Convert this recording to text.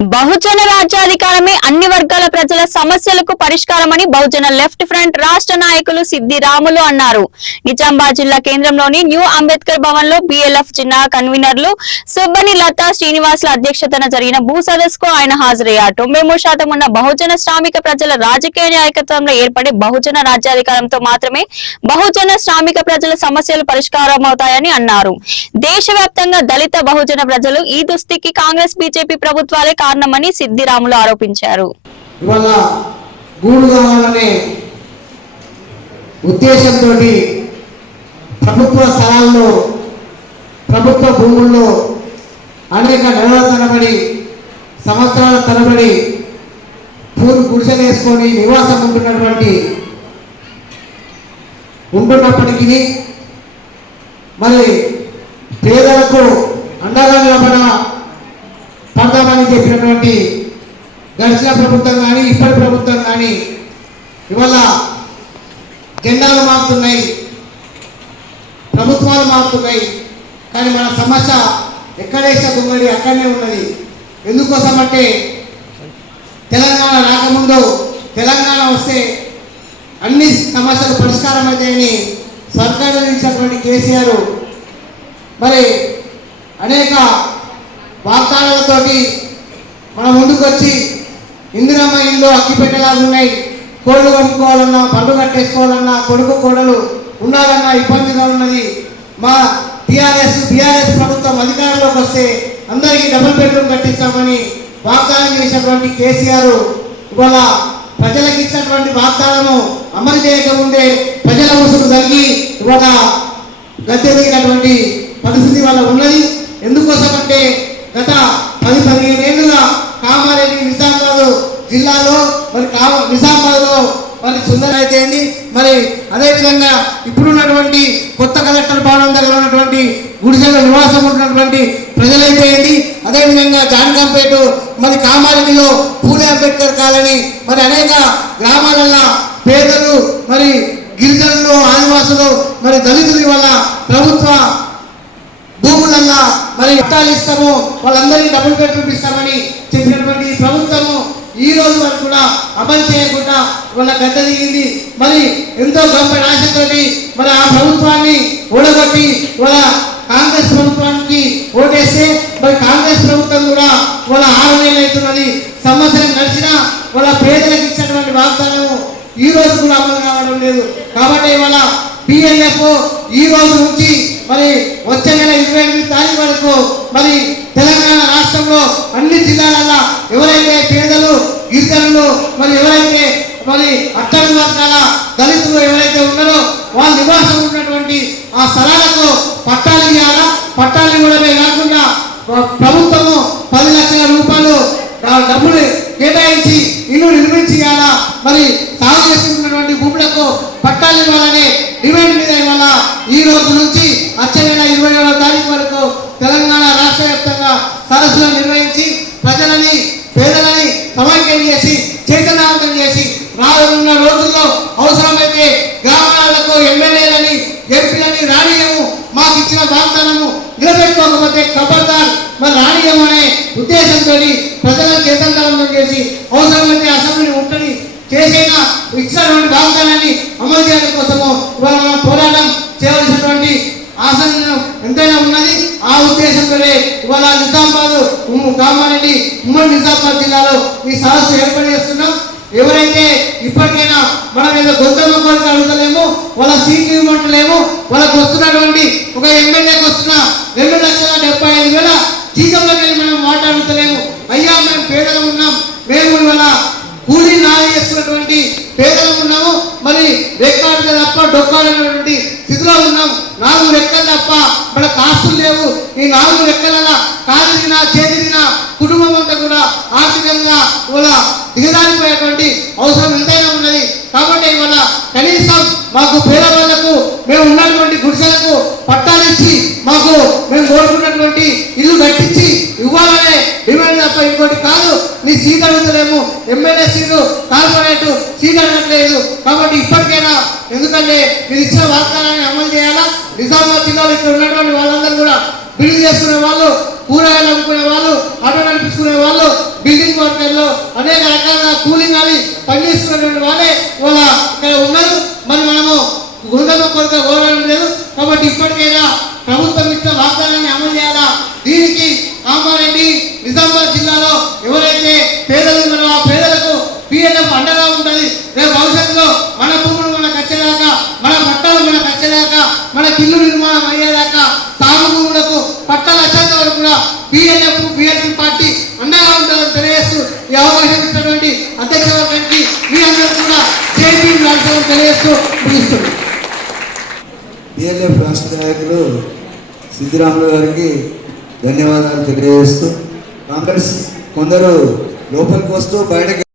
బహుజన రాజ్యాధికారమే అన్ని వర్గాల ప్రజల సమస్యలకు పరిష్కారమని బహుజన లెఫ్ట్ ఫ్రంట్ రాష్ట్ర నాయకులు సిద్ది రాములు అన్నారు. నిజామాబాద్ జిల్లా కేంద్రంలోని న్యూ అంబేద్కర్ భవన్లో బిఎల్ఎఫ్ జిల్లా కన్వీనర్లు సుబ్బని లతా శ్రీనివాసుల అధ్యక్షతన జరిగిన భూ సదస్సుకు ఆయన హాజరయ్యారు. తొంభై మూడు శాతం ఉన్న బహుజన శ్రామిక ప్రజల రాజకీయ నాయకత్వంలో ఏర్పడే బహుజన రాజ్యాధికారంతో మాత్రమే బహుజన శ్రామిక ప్రజల సమస్యలు పరిష్కారమవుతాయని అన్నారు. దేశవ్యాప్తంగా దళిత బహుజన ప్రజలు ఈ దుస్థితికి కాంగ్రెస్ బీజేపీ ప్రభుత్వాలే కారణమని సిద్దిరాములు ఆరోపించారు. ఇవాళ గూడు కావాలనే ఉద్దేశంతో ప్రభుత్వ స్థలాల్లో ప్రభుత్వ భూముల్లో అనేక నెలల తరబడి సంవత్సరాల తరబడి పూలు గుడిసెలేసుకొని నివాసం ఉంటున్నటువంటి ఉంటున్నప్పటికీ మరి పేదలకు అండగా నిలబడ చెప్పినటువంటి గడిచిన ప్రభుత్వం కానీ ఇప్పటి ప్రభుత్వం కానీ ఇవాళ జెండాలు మారుతున్నాయి ప్రభుత్వాలు మారుతున్నాయి కానీ మన సమస్య ఎక్కడేసా ఉన్నది అక్కడనే ఉన్నది. ఎందుకోసం అంటే తెలంగాణ రాకముందు తెలంగాణ వస్తే అన్ని సమస్యలు పరిష్కారం అవుతాయని సర్కారు ఇచ్చినటువంటి కేసీఆర్. మరి అనేక వాగ్దానాలతోటి మన ముందుకు వచ్చి ఇందిరమ్మ ఇల్లు అక్కిపెట్టేలాగా ఉన్నాయి. కోళ్ళు కొనుక్కోవాలన్నా పండు కట్టేసుకోవాలన్నా కొడుకు కోడలు ఉండాలన్నా ఇబ్బందిగా ఉన్నది. మా టీఆర్ఎస్ టీఆర్ఎస్ ప్రభుత్వం అధికారంలోకి వస్తే అందరికీ డబుల్ బెడ్రూమ్ కట్టిస్తామని వాగ్దానం చేసినటువంటి కేసీఆర్ ఇవాళ ప్రజలకు ఇచ్చినటువంటి వాగ్దానము అమలు చేయకముందే ప్రజల ఉసురు తగ్గి ఇవాళ గద్దె దిగినటువంటి పరిస్థితి వాళ్ళ ఉన్నది. ఎందుకోసం అంటే గత పది పదిహేను ఏళ్ళుగా కామారెడ్డి నిజామాబాద్ జిల్లాలో మరి కా నిజామాబాద్లో మరి సుందర అయితేంది మరి అదేవిధంగా ఇప్పుడున్నటువంటి కొత్త కలెక్టర్ భవనం దగ్గర ఉన్నటువంటి గుడిసెల నివాసం ఉన్నటువంటి ప్రజలైతే ఏంటి? అదేవిధంగా జానకంపేట మరి కామారెడ్డిలో పూలే అంబేద్కర్ కాలనీ మరి అనేక గ్రామాలలో పేదలు మరి గిరిజనులు ఆదివాసులు మరి దళితుల వల్ల ప్రభుత్వ భూములల్లా మరి పట్టాలు ఇస్తాము వాళ్ళందరినీ డబుల్ బెడ్రూమ్ ఇస్తామని చెప్పినటువంటి ఈ ప్రభుత్వము ఈ రోజు వరకు కూడా అమలు చేయకుండా వాళ్ళ గద్ద దిగింది. మరి ఎంతో గొప్ప నాశతోటి మరి ఆ ప్రభుత్వాన్ని ఓడగొట్టి వాళ్ళ కాంగ్రెస్ ప్రభుత్వానికి ఓటేస్తే మరి కాంగ్రెస్ ప్రభుత్వం కూడా వాళ్ళ ఆరు నెలలు అవుతున్నది సంవత్సరం గడిచినా వాళ్ళ పేదలకు ఇచ్చినటువంటి వాగ్దానము ఈ రోజు కూడా అమలు కావడం లేదు. కాబట్టి ఇవాళ పిఎల్ఎఫ్ ఈ రోజు నుంచి మరి వచ్చే నెల ఇరవై ఎనిమిది తారీఖు వరకు మరి తెలంగాణ రాష్ట్రంలో అన్ని జిల్లాలలో ఎవరైతే పేదలు గిరిజనులు మరి ఎవరైతే మరి అట్టడి వర్గాల దళితులు ఎవరైతే ఉన్నారో వాళ్ళ నివాసం ఉన్నటువంటి ఆ స్థలాలకు పట్టాలు ఇవ్వాలా? పట్టాలు ఇవ్వడమే కాకుండా ప్రభుత్వము పది లక్షల రూపాయలు డబ్బులు కేటాయించి ఇల్లు నిర్మించి ఇవ్వాలా? మరి సాగు చేసుకున్నటువంటి భూములకు పట్టాలు ఇవ్వాలనే డిమాండ్ మీద ఇవాళ ఈ రోజు నుంచి వచ్చే నెల ఇరవై ఏడవ తారీఖు వరకు తెలంగాణ రాష్ట్ర వ్యాప్తంగా సరస్సులు నిర్వహించి ప్రజలని పేదలని సమాఖ్యం చేసి చేతలు ఎంపీలని రానియము మాకు ఇచ్చిన వాగ్దానము నిలబెట్టుకోకపోతే ఖబర్దార్ మరి రానియము అనే ఉద్దేశంతో ప్రజలను చేతంతరం చేసి అవసరమైతే అసెంబ్లీ ఉంటని చేసిన? ఇచ్చినటువంటి వాగ్దానాన్ని అమలు చేయడం కోసము ఇవాళ మనం పోరాటం చేయవలసినటువంటి ఆసనం ఎంతైనా ఉన్నది. ఆ ఉద్దేశంతోనే ఇవాళ నిజామాబాద్ ఉమ్ము కామారెడ్డి ఉమ్మడి నిజామాబాద్ జిల్లాలో ఈ సదస్సు ఏర్పాటు చేస్తున్నాం. ఎవరైతే ఇప్పటికైనా మనం ఏదో గొంతమ్మ కోరిక అడుగుతలేము వాళ్ళ సీట్లు ఇవ్వమంటలేము వాళ్ళకు వస్తున్నటువంటి ఒక ఎమ్మెల్యేకి వస్తున్న రెండు లక్షల డెబ్బై ఐదు వేల జీతంలోకి వెళ్ళి మనం మాట్లాడుతలేము అయ్యా మేము పేదలు ఉన్నాం. మేము ఇవాళ కూలీ నాలి చేసుకున్నటువంటి పేదలు ఉన్నాము. మరి రెక్కాడితే తప్ప డొక్కాడనటువంటి స్థితిలో ఉన్నాం. నాలుగు రెక్కలు తప్ప మన కాస్తులు లేవు. ఈ నాలుగు రెక్కల కాలిన చేతిన కుటుంబం అంతా కూడా ఆర్థికంగా ఇవాళ దిగజారిపోయేటువంటి అవసరం ఎంతైనా ఉన్నది. కాబట్టి ఇవాళ కనీసం మాకు పేదవాళ్ళకు మేము ఉన్నటువంటి గుడిసెలకు పట్టాలు ఇచ్చి మాకు మేము కోరుకున్నటువంటి ఇల్లు కట్టించి ఇవ్వాలనే డిమాండ్ తప్ప ఇంకోటి కాదు. నీ సీట్ అడుగుతలేము. ఎమ్మెల్యే సీటు కార్పొరేట్ సీట్ అడగట్లేదు. కాబట్టి ఇప్పటికైనా ఎందుకంటే మీరు ఇచ్చిన వాగ్దానాన్ని అమలు చేయాలా? నిజామాబాద్ జిల్లాలో ఇక్కడ ఉన్నటువంటి వాళ్ళందరూ కూడా బిల్లు చేసుకునే వాళ్ళు కూరగాయలు అమ్ముకునే వాళ్ళు ఆటో నడిపించుకునే వాళ్ళు బిల్డింగ్ వర్కర్లు అనేక రకాల కూలింగ్ అని పనిచేసుకునేటువంటి వాళ్ళే వాళ్ళ ఇక్కడ ఉన్నారు. మరి మనము గుండెల కొరత కోరడం లేదు. కాబట్టి ఇప్పటికైనా ప్రభుత్వం ఇచ్చిన వాగ్దానాన్ని అమలు చేయాలా? దీనికి కామారెడ్డి నిజామాబాద్ జిల్లాలో ఎవరైతే పేదలు ఉన్నారో ఆ పేదలకు పిఎన్ఎఫ్ అండగా ఉంటుంది. రేపు భవిష్యత్తులో మన భూములు మనకు వచ్చేదాకా మన పట్టాలు మనకు వచ్చేదాకా మన ఇల్లు నిర్మాణం అయ్యేదాకా సాగు భూములకు పట్టాలు వచ్చేంత వరకు కూడా పిఎన్ఎఫ్ పిఎల్పి పార్టీ ఈ అవకాశం ఇచ్చినటువంటి అధ్యక్ష వర్గానికి మీ అందరూ కూడా జేపీ నరసింహం తెలియజేస్తూ ముగిస్తుంది బిఎల్ఎఫ్ రాష్ట్ర నాయకులు సిద్ధిరాములు గారికి ధన్యవాదాలు తెలియజేస్తూ కాంగ్రెస్ కొందరు లోపలికి వస్తూ బయటకి